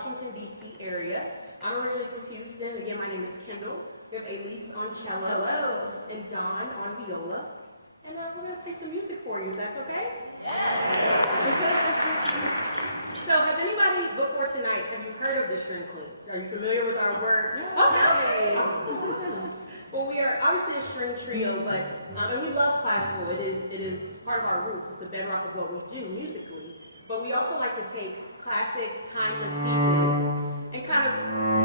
Washington, D.C. area. I'm originally from Houston. Again, my name is Kendall. We have Elise on cello. Hello. And Dawn on viola. And we're going to play some music for you, if that's okay? Yes. So has anybody before tonight, have you heard of the String Queens? Are you familiar with our work? Okay. Awesome. Well, we are obviously a string trio, but and we love classical. It is part of our roots. It's the bedrock of what we do musically. But we also like to take classic, timeless pieces and kind of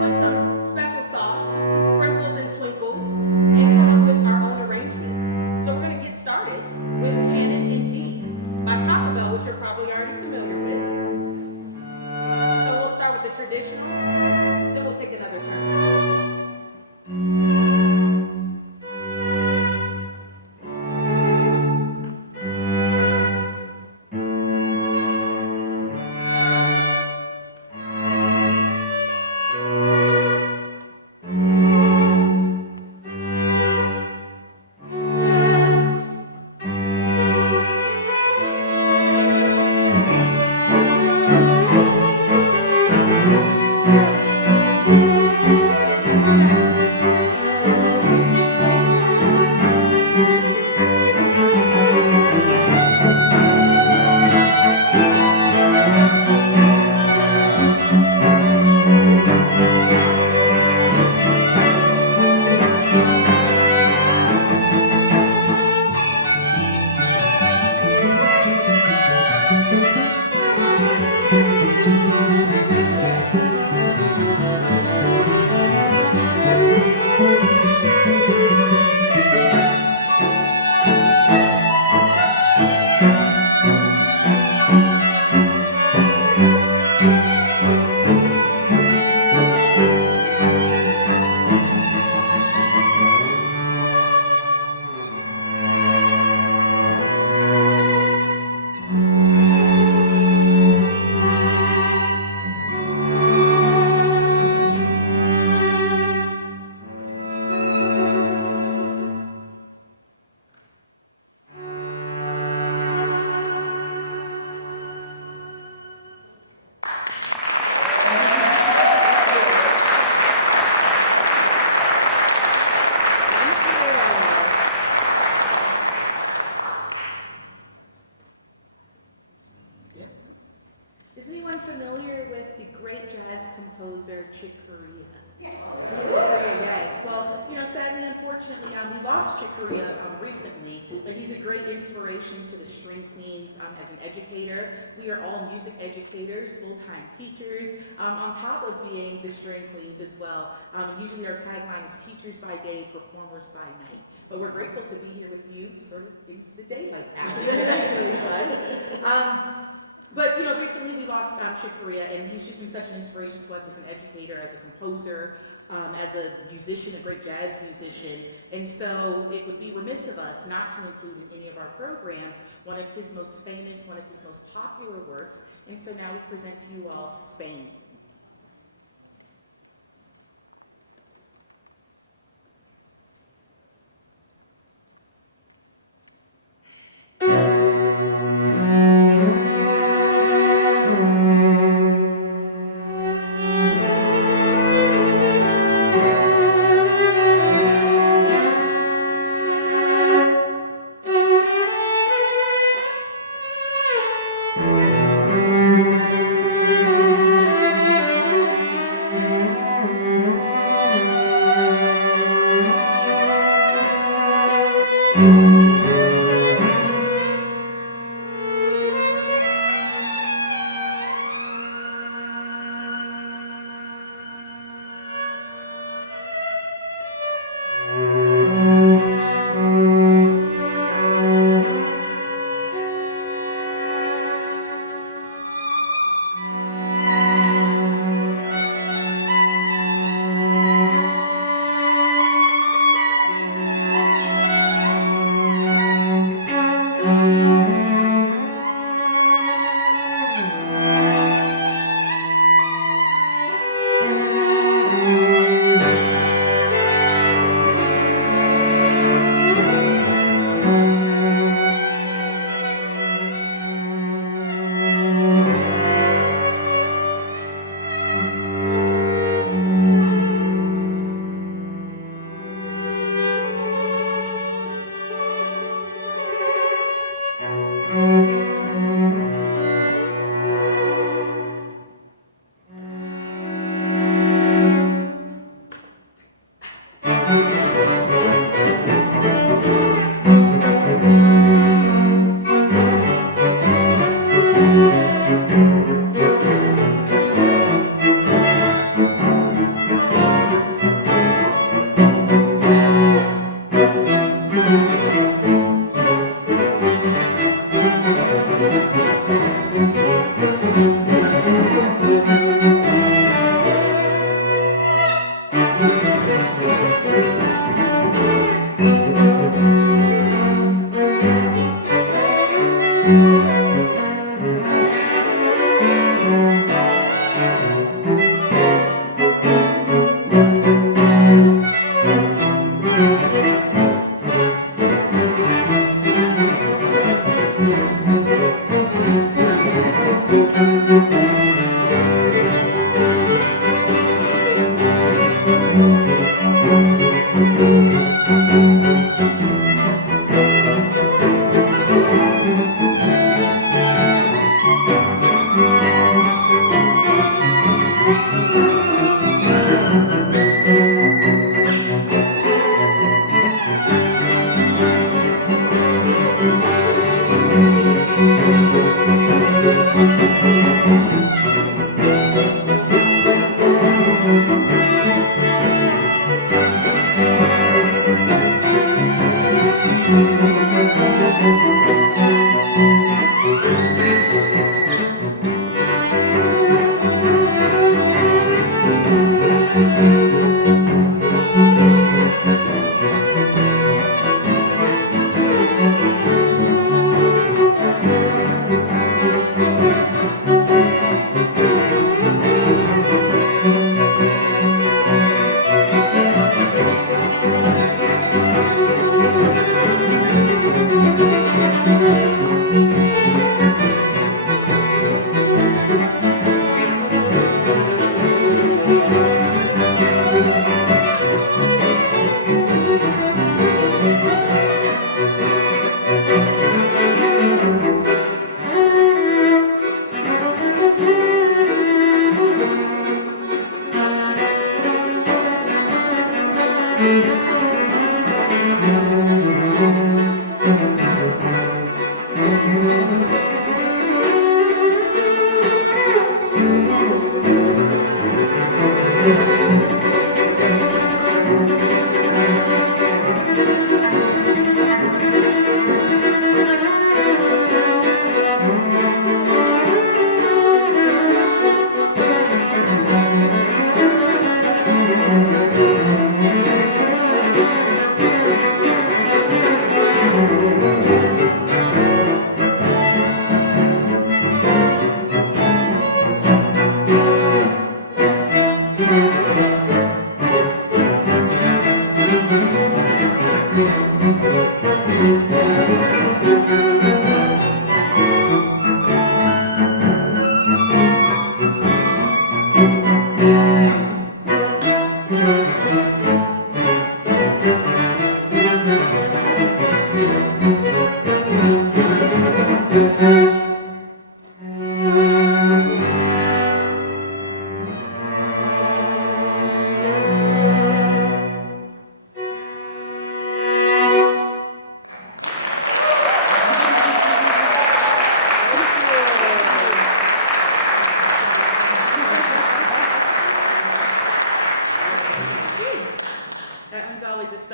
put some special sauce, some sprinkles and twinkles, and come up with our own arrangements. So we're going to get started with Canon in D by Pachelbel, which you're probably already familiar with. So we'll start with the traditional, then we'll take another turn. To the String Queens as an educator. We are all music educators, full-time teachers, on top of being the String Queens as well. Usually our tagline is teachers by day, performers by night. But we're grateful to be here with you sort of in the daylights actually, so that's really fun. But recently we lost Chick Corea, and he's just been such an inspiration to us as an educator, as a composer, as a musician, a great jazz musician. And so it would be remiss of us not to include in any of our programs one of his most famous, one of his most popular works. And so now we present to you all Spain.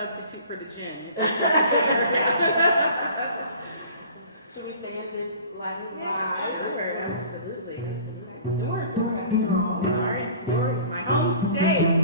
substitute for the gin. Should we stay at this Latin vibe? Sure, absolutely, absolutely. You're in Florida after all. All right, Florida, my home state.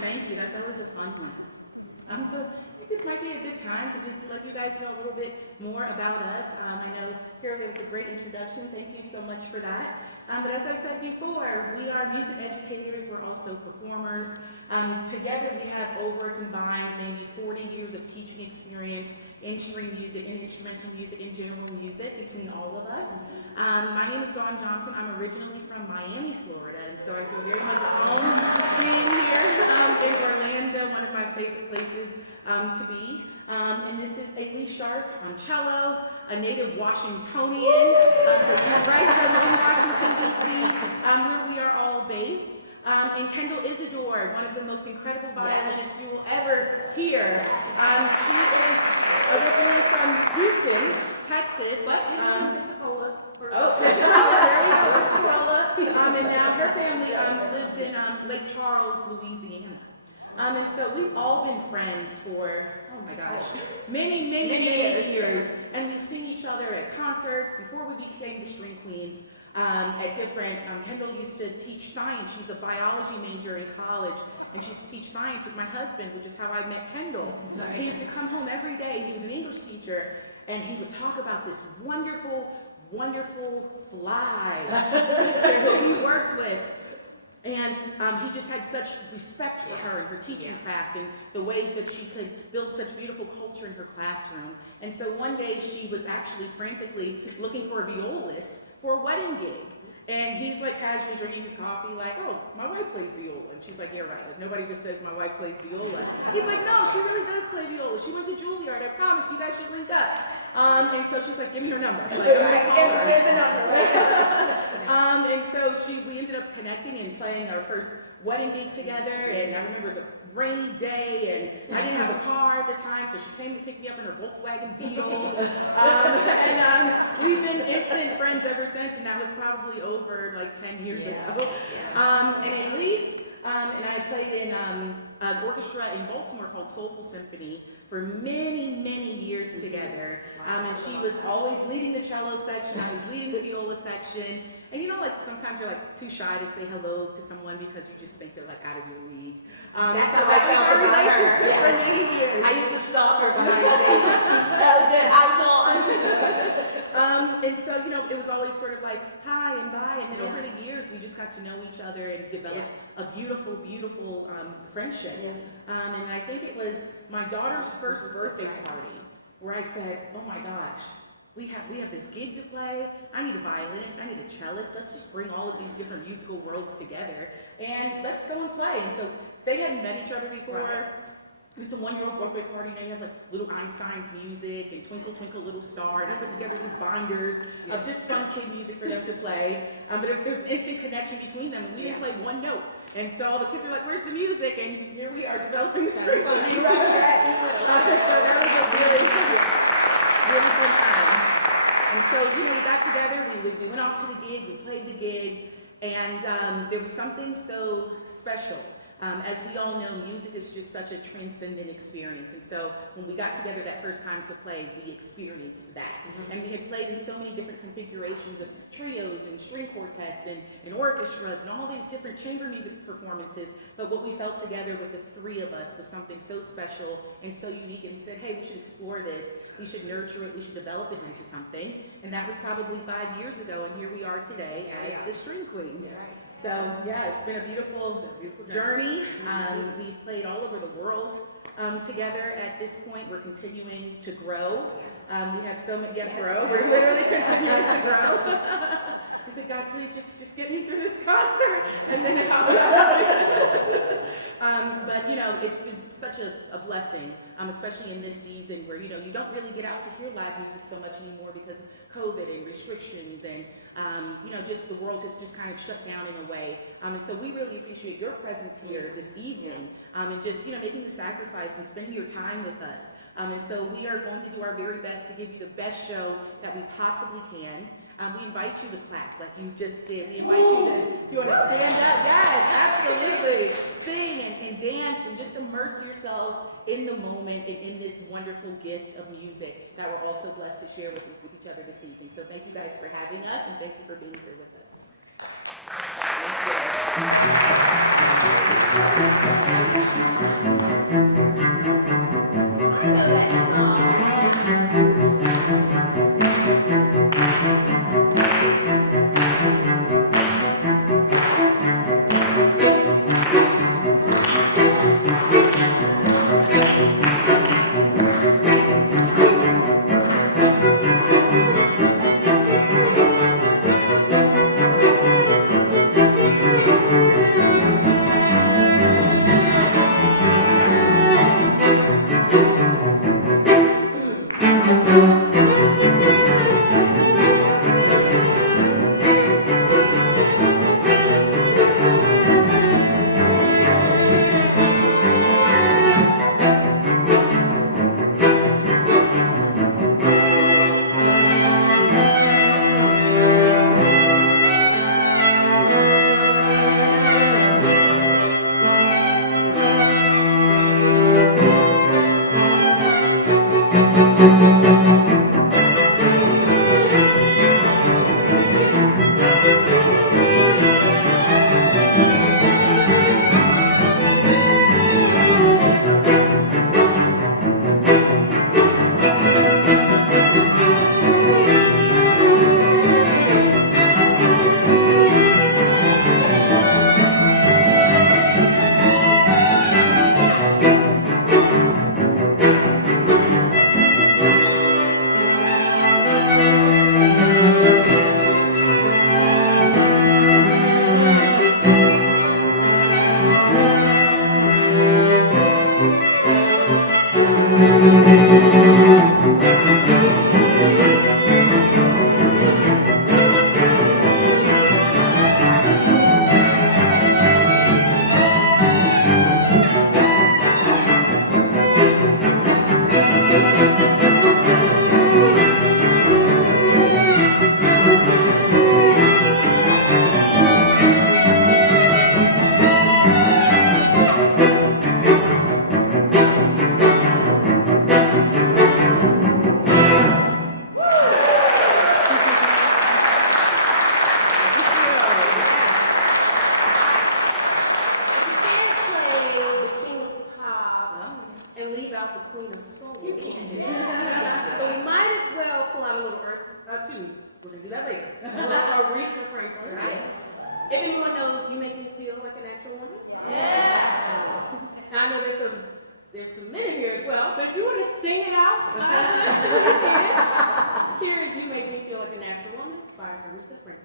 Thank you. That's always a fun one. So I think this might be a good time to just let you guys know a little bit more about us. I know Carol gave us a great introduction. Thank you so much for that. But as I said before, we are music educators. We're also performers. Together we have over a combined maybe 40 years of teaching experience in string music, in instrumental music, in general music between all of us. My name is Dawn Johnson. I'm originally from Miami, Florida, and so I feel very much at home being here in Orlando, one of my favorite places to be. And this is Ailey Sharp on cello, a native Washingtonian. So she's right from Washington, D.C., where we are all based. And Kendall Isidore, one of the most incredible violinists you will ever hear. She is originally from Houston, Texas. Pensacola. Pensacola, there we go, Pensacola. And now her family lives in Lake Charles, Louisiana. And so we've all been friends for, oh my gosh, many years. And we've seen each other at concerts before we became the String Queens. At different, Kendall used to teach science. She's a biology major in college, and she used to teach science with my husband, which is how I met Kendall. Nice. He used to come home every day. He was an English teacher, and he would talk about this wonderful fly sister who he worked with. And he just had such respect for her and her teaching craft and the way that she could build such beautiful culture in her classroom. And so one day she was actually frantically looking for a violist for a wedding gig. And he's like casually drinking his coffee like, oh, my wife plays viola. And she's like, yeah, right. Like, nobody just says my wife plays viola. He's like, no, she really does play viola. She went to Juilliard. I promise you guys should link up. And so she's like, give me her number. Like, I'm gonna call her. Here's a number. And so we ended up connecting and playing our first wedding gig together. And I remember it was a rainy day, and I didn't have a car at the time, so she came to pick me up in her Volkswagen Beetle. And we've been instant friends ever since, and that was probably over like 10 years ago. And at least, and I played in an orchestra in Baltimore called Soulful Symphony for many years together. And she was always leading the cello section, I was leading the viola section. And you know, like sometimes you're like too shy to say hello to someone because you just think they're like out of your league. That's so how I that was felt our about her. relationship for many years. I used to stalk her behind stage. She's so good. I'm Dawn. And so, you know, it was always sort of like hi and bye. And then over the years, we just got to know each other and developed a beautiful friendship. And I think it was my daughter's first birthday party where I said, oh my gosh, we have this gig to play. I need a violinist, I need a cellist. Let's just bring all of these different musical worlds together and let's go and play. And so they hadn't met each other before. Right. It was a one-year-old birthday party, and they had like little Einstein's music and Twinkle Twinkle Little Star, and I put together these binders of just fun kid music for them to play. But there's an instant connection between them, and we didn't play one note. And so all the kids were like, where's the music? And here we are developing the string music. So that was a really fun time. And so, you know, we got together, we went off to the gig, we played the gig, and there was something so special As we all know, music is just such a transcendent experience. And so when we got together that first time to play, we experienced that. And we had played in so many different configurations of trios and string quartets and orchestras and all these different chamber music performances. But what we felt together with the three of us was something so special and so unique. And we said, hey, we should explore this. We should nurture it. We should develop it into something. And that was probably 5 years ago. And here we are today as the String Queens. So yeah, it's been a beautiful journey. We've played all over the world together. At this point, we're continuing to grow. We have so many, grow. We're literally continuing to grow. We said, God, please just get me through this concert, and then but you know, it's been such a blessing, especially in this season where you don't really get out to hear live music so much anymore because of COVID and restrictions, and just the world has just kind of shut down in a way. And so we really appreciate your presence here this evening, and just making the sacrifice and spending your time with us. And so we are going to do our very best to give you the best show that we possibly can. We invite you to clap like you just did. We invite you to, if you want to stand up, yes, absolutely. Sing and dance and just immerse yourselves in the moment and in this wonderful gift of music that we're also blessed to share with each other this evening. So thank you guys for having us, and thank you for being here with us. I know that song. We're going to do that later. Aretha Franklin. Right. If anyone knows You Make Me Feel Like a Natural Woman. Yeah. Now I know there's some men in here as well, but if you want to sing it out, here is You Make Me Feel Like a Natural Woman by Aretha Franklin.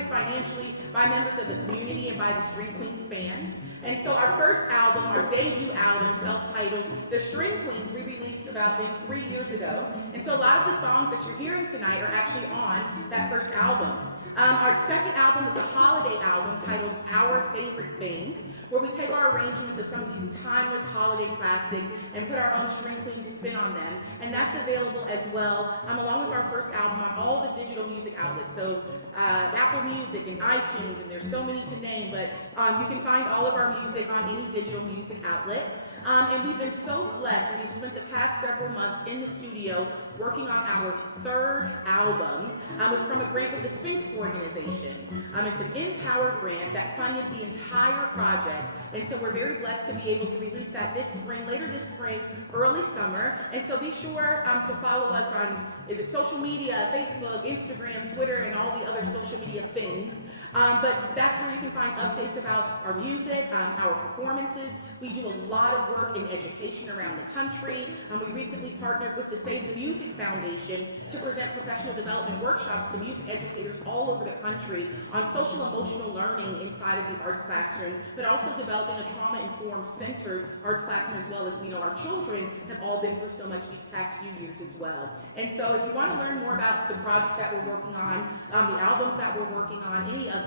supported financially by members of the community and by the String Queens fans. And so our first album, our debut album, self-titled The String Queens, we released about maybe 3 years ago. And so a lot of the songs that you're hearing tonight are actually on that first album. Our second album is a holiday album titled Our Favorite Things, where we take our arrangements of some of these timeless holiday classics and put our own String Queen spin on them. And that's available as well, along with our first album, on all the digital music outlets. So Apple Music and iTunes, and there's so many to name, but you can find all of our music on any digital music outlet. And we've been so blessed. We've spent the past several months in the studio working on our third album from a grant with the Sphinx organization. It's an Empower grant that funded the entire project. And so we're very blessed to be able to release that this spring, later this spring, early summer. And so be sure to follow us on, social media, Facebook, Instagram, Twitter, and all the other social media things. But that's where you can find updates about our music, our performances. We do a lot of work in education around the country. We recently partnered with the Save the Music Foundation to present professional development workshops to music educators all over the country on social emotional learning inside of the arts classroom, but also developing a trauma-informed centered arts classroom as well, as we know our children have all been through so much these past few years as well. And so if you want to learn more about the projects that we're working on, the albums that we're working on, any of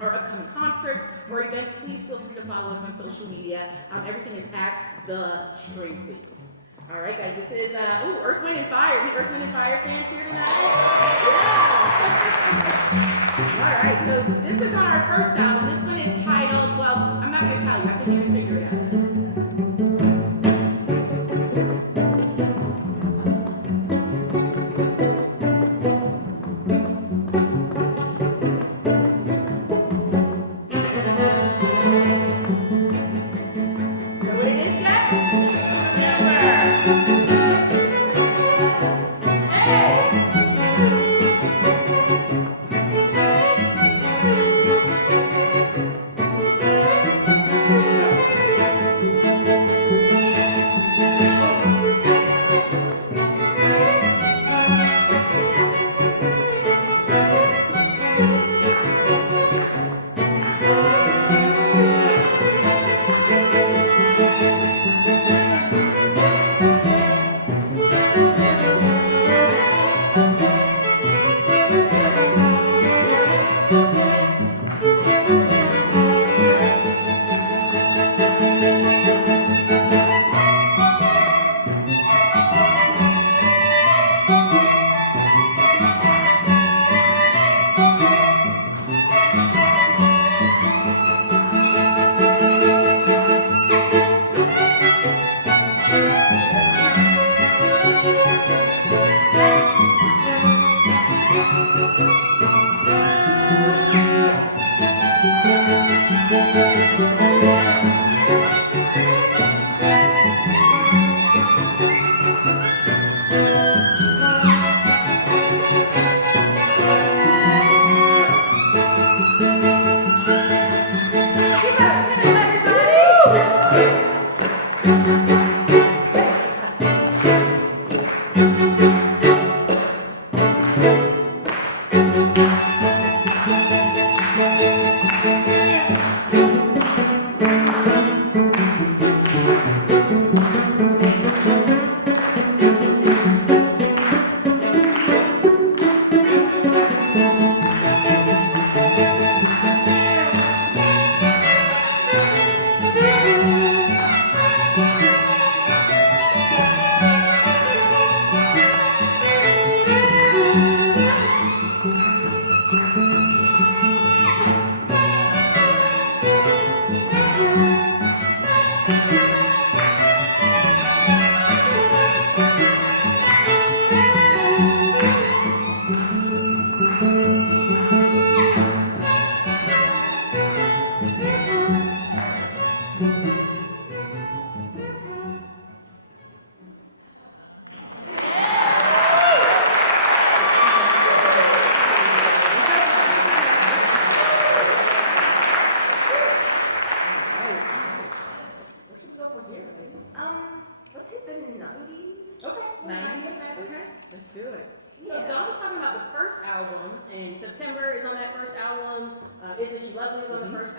our upcoming concerts or events, please feel free to follow us on social media. Everything is at The String Queens. All right, guys, this is Earth, Wind, and Fire. Any Earth, Wind, and Fire fans here tonight? Yeah! All right, so this is on our first album. This one is titled, well, I'm not going to tell you. I think you can figure it out.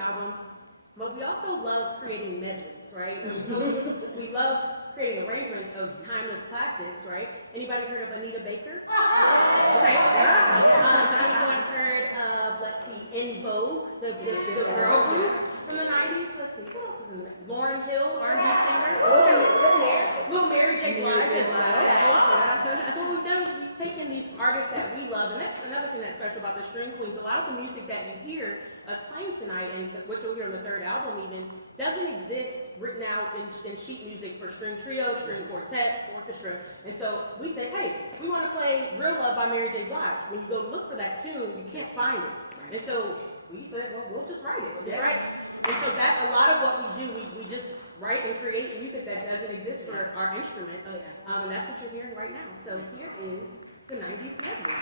album. But we also love creating medleys, right? We love creating arrangements of timeless classics, right? Anybody heard of Anita Baker? Okay. Anyone heard of, let's see, In Vogue, the girl group from the 90s? Let's see, what else is in there? Lauryn Hill, R&B singer. Little Mary J. Blige as well. So we've taken these artists that we love, and that's another thing that's special about the String Queens. A lot of the music that you hear us playing tonight, and what you'll hear on the third album even, doesn't exist written out in sheet music for string trio, string quartet, orchestra. And so we say, hey, we want to play Real Love by Mary J. Blige. When you go look for that tune, you can't find it. And so we said, well, we'll just write it. We'll write it. And so that's a lot of what we do. We just write and create music that doesn't exist for our instruments. And that's what you're hearing right now. So here is the 90s medley.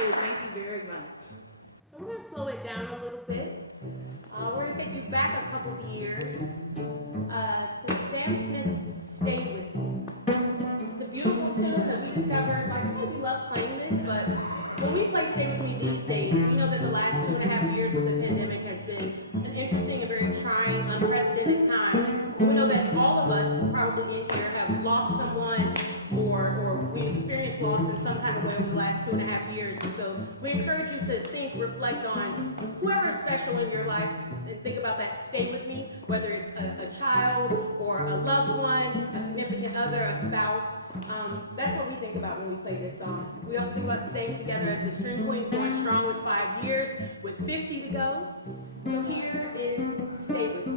Thank you very much. So we're going to slow it down a little bit. We're going to take you back a couple of years to Sam Smith's Stay With Me. It's a beautiful tune that we discovered, like, hey, we love playing this, but when we play Stay With Me these days, we know that the last 2.5 years with the pandemic has been an interesting and very trying, unprecedented time. We know that all of us probably in here have lost someone or we experienced loss in some kind of way over the last 2.5 years. And so we encourage you to think, reflect on whoever is special in your life and think about that stay with me, whether it's a child or a loved one, a significant other, a spouse. That's what we think about when we play this song. We also think about staying together as the String Queens, going strong with 5 years, with 50 to go. So here is Stay With Me.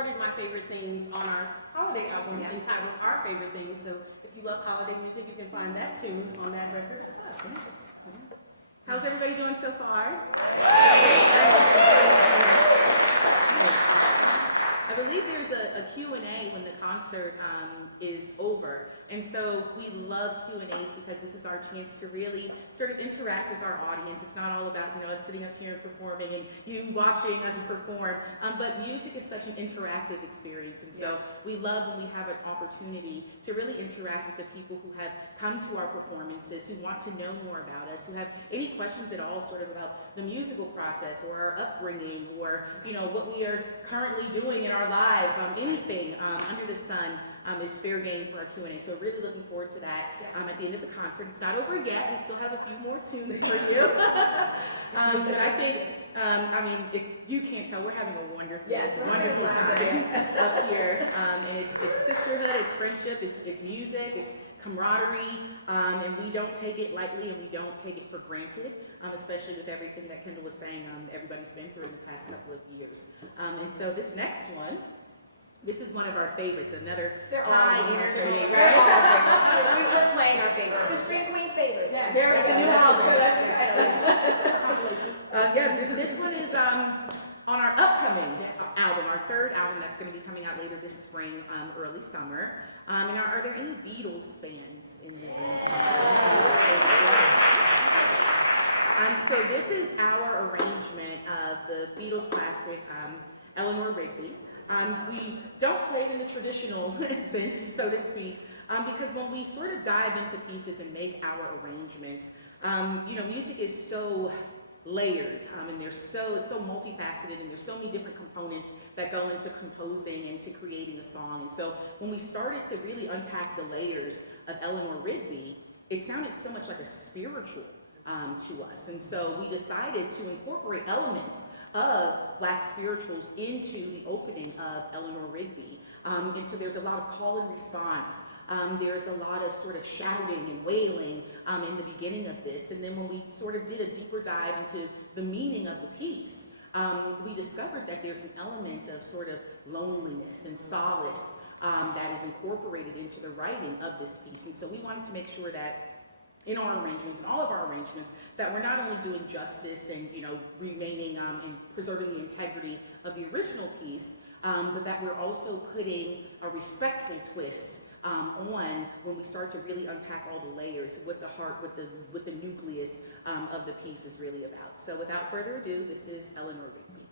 recorded my favorite things on our holiday album entitled Our Favorite Things. So if you love holiday music, you can find that tune on that record as well. How's everybody doing so far? I believe there's a Q&A when the concert is over. And so we love Q&As because this is our chance to really sort of interact with our audience. It's not all about, us sitting up here and performing and you watching us perform, but music is such an interactive experience. And so we love when we have an opportunity to really interact with the people who have come to our performances, who want to know more about us, who have any questions at all sort of about the musical process or our upbringing or, what we are currently doing in our lives, anything under the sun. Is fair game for our Q&A. So really looking forward to that at the end of the concert. It's not over yet. We still have a few more tunes for you. But I think, if you can't tell, we're having a wonderful time up here. And it's sisterhood, it's friendship, it's music, it's camaraderie, and we don't take it lightly and we don't take it for granted, especially with everything that Kendall was saying everybody's been through in the past couple of years. And so this next one, this is one of our favorites, another high energy, right? We're playing our favorites. The String Queen's favorites. Yeah, there we go. New album. This one is on our upcoming album, our third album that's going to be coming out later this spring, early summer. And are there any Beatles fans in the room? So this is our arrangement of the Beatles classic, Eleanor Rigby. We don't play it in the traditional sense, so to speak, because when we sort of dive into pieces and make our arrangements, music is so layered, and it's so multifaceted, and there's so many different components that go into composing and to creating a song. And so when we started to really unpack the layers of Eleanor Rigby, it sounded so much like a spiritual to us. And so we decided to incorporate elements of Black spirituals into the opening of Eleanor Rigby. And so there's a lot of call and response. There's a lot of sort of shouting and wailing in the beginning of this. And then when we sort of did a deeper dive into the meaning of the piece, we discovered that there's an element of sort of loneliness and solace that is incorporated into the writing of this piece. And so we wanted to make sure that in our arrangements, in all of our arrangements, that we're not only doing justice and remaining and preserving the integrity of the original piece, but that we're also putting a respectful twist on when we start to really unpack all the layers, what the heart, what the nucleus of the piece is really about. So without further ado, this is Eleanor Rigby.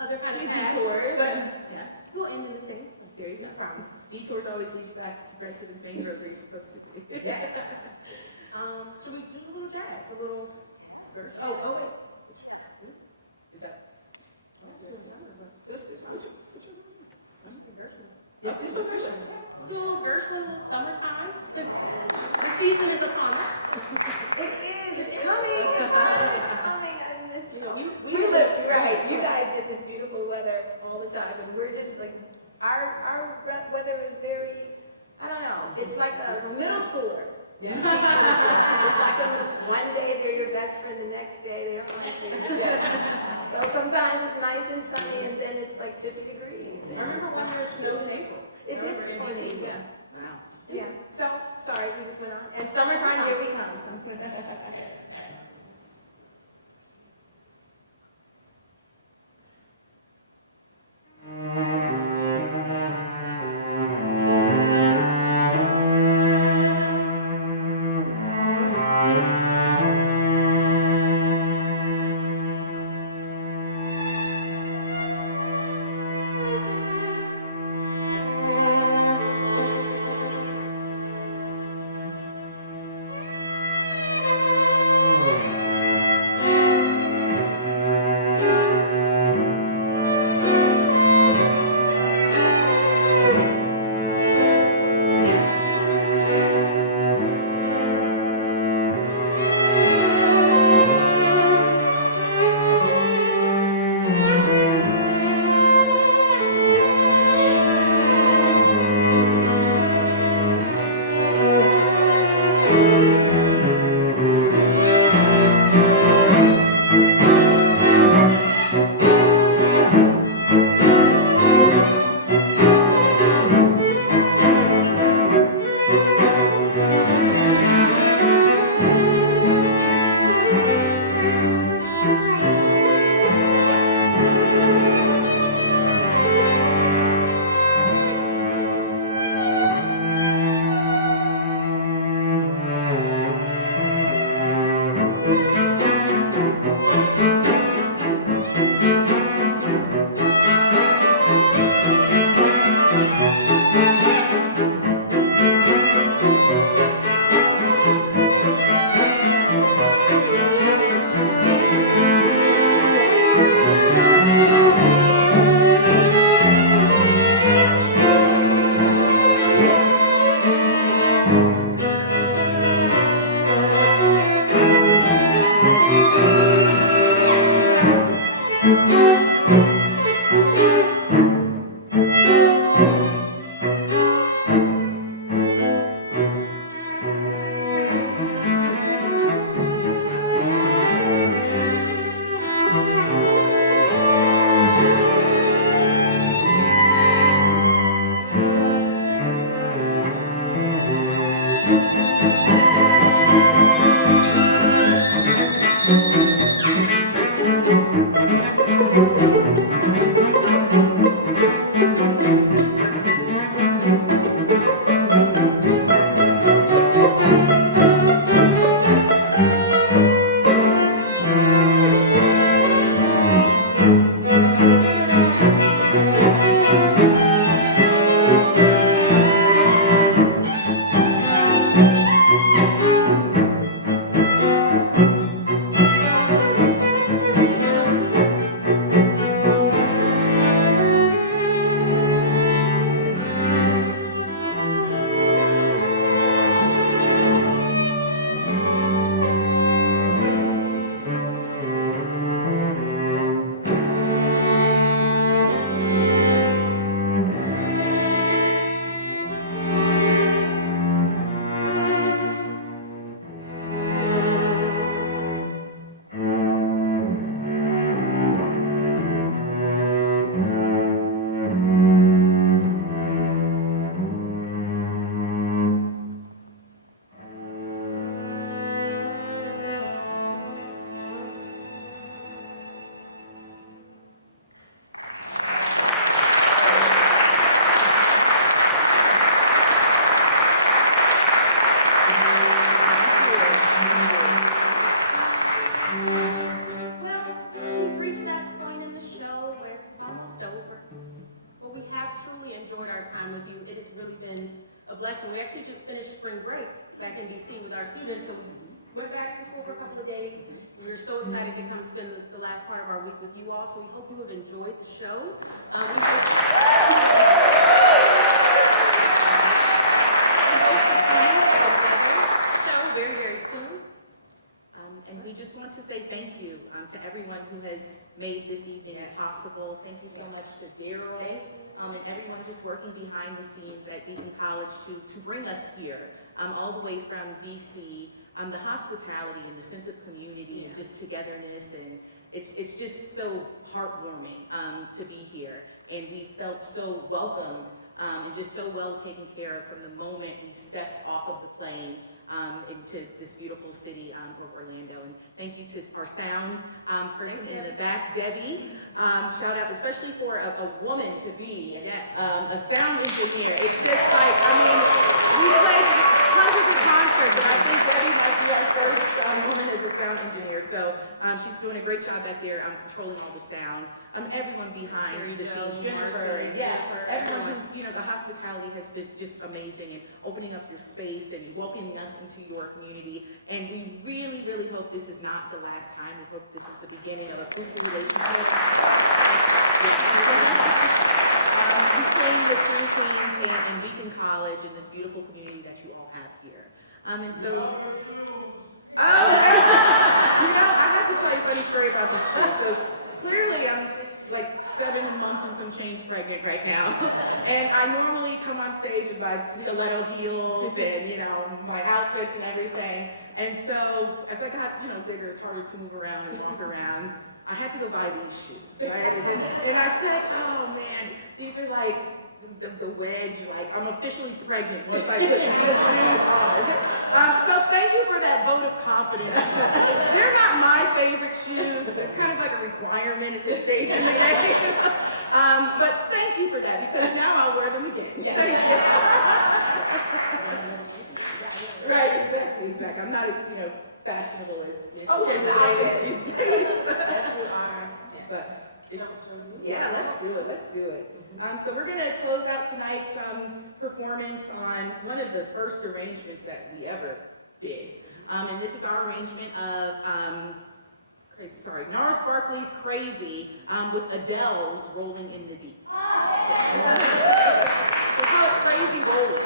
other kind of paths. detours. But Yeah, we'll end in the same place. there you go. I promise. Detours always lead you back to the main road where you're supposed to be. Yes. Should we do a little jazz? A little. Oh wait. Is that? Yes, this was a little Gershwin summertime, since the season is upon us. It is, it's coming, it's coming, I miss. You know, We live, right, you guys get this beautiful weather all the time, and we're just like, our weather is very, I don't know, it's like a middle schooler. Yeah. It's like it was one day they're your best friend, the next day they don't like you. So sometimes it's nice and sunny, and then it's like 50 degrees. I remember when it snowed in April. It did Remember in snow in DC. April. Wow. Yeah, so, sorry, we just went on. And summertime, here we come. break back in DC with our students, so we went back to school for a couple of days. We were so excited to come spend the last part of our week with you all, so we hope you have enjoyed the show. We hope show very, very soon. And we just want to say thank you to everyone who has made this evening possible. Thank you so much to Daryl and everyone just working behind the scenes at Beacon College to bring us here, all the way from DC. The hospitality and the sense of community and just togetherness, and it's just so heartwarming to be here. And we felt so welcomed and just so well taken care of from the moment we stepped off of the plane into this beautiful city of Orlando. And thank you to our sound person in the back, Debbie. Shout out, especially for a woman to be a sound engineer. It's just like, I mean, we played hundreds of concerts, and I think Debbie might be our first woman as a sound engineer. So she's doing a great job back there controlling all the sound. Everyone behind the scenes, Jennifer, everyone who's, the hospitality has been just amazing, and opening up your space and welcoming us into your community. And we really, really hope this is not the last time. We hope this is the beginning of a fruitful relationship. Between the String Queens and Beacon College and this beautiful community that you all have here. And so, I have to tell you a funny story about these shoes. So clearly I'm like 7 months and some change pregnant right now. And I normally come on stage with my stiletto heels and, my outfits and everything. And so as I got, bigger, it's harder to move around and walk around. I had to go buy these shoes, right? And I said, oh man, these are like the wedge, like I'm officially pregnant once I put these shoes on. So thank you for that vote of confidence, because they're not my favorite shoes. It's kind of like a requirement at this stage in the game. But thank you for that, because now I'll wear them again. Thank you. Right, exactly. I'm not as, fashionable as these days. Yes, you are. But it's, let's do it. So we're going to close out tonight's performance on one of the first arrangements that we ever did. And this is our arrangement of Gnarls Barkley's Crazy with Adele's Rolling in the Deep. So call it Crazy Rolling.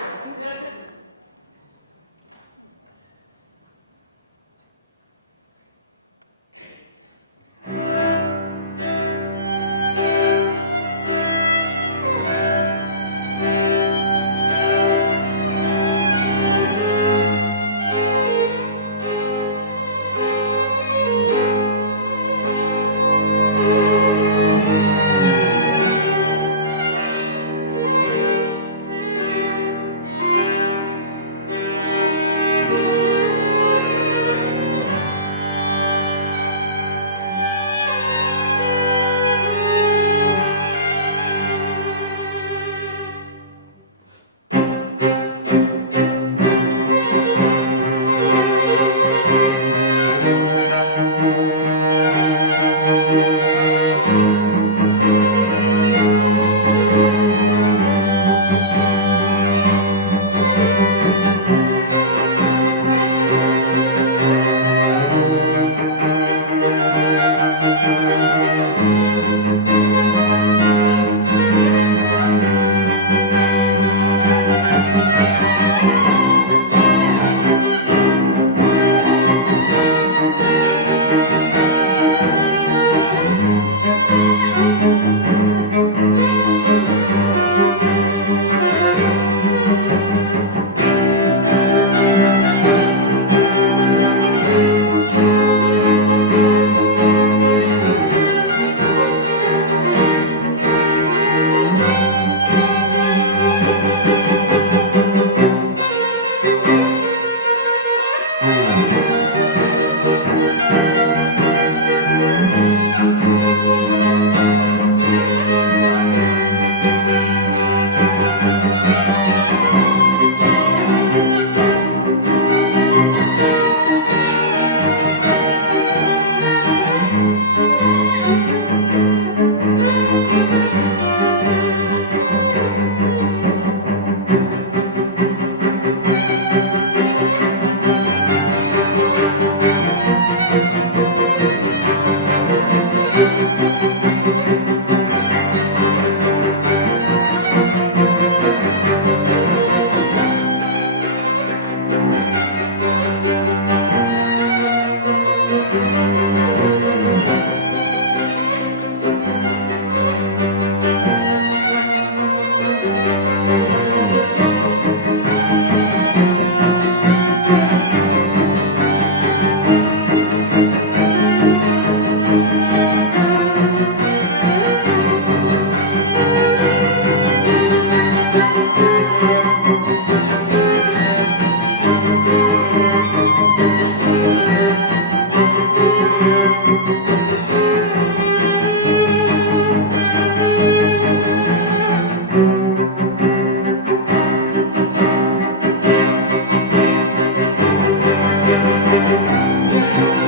Thank you.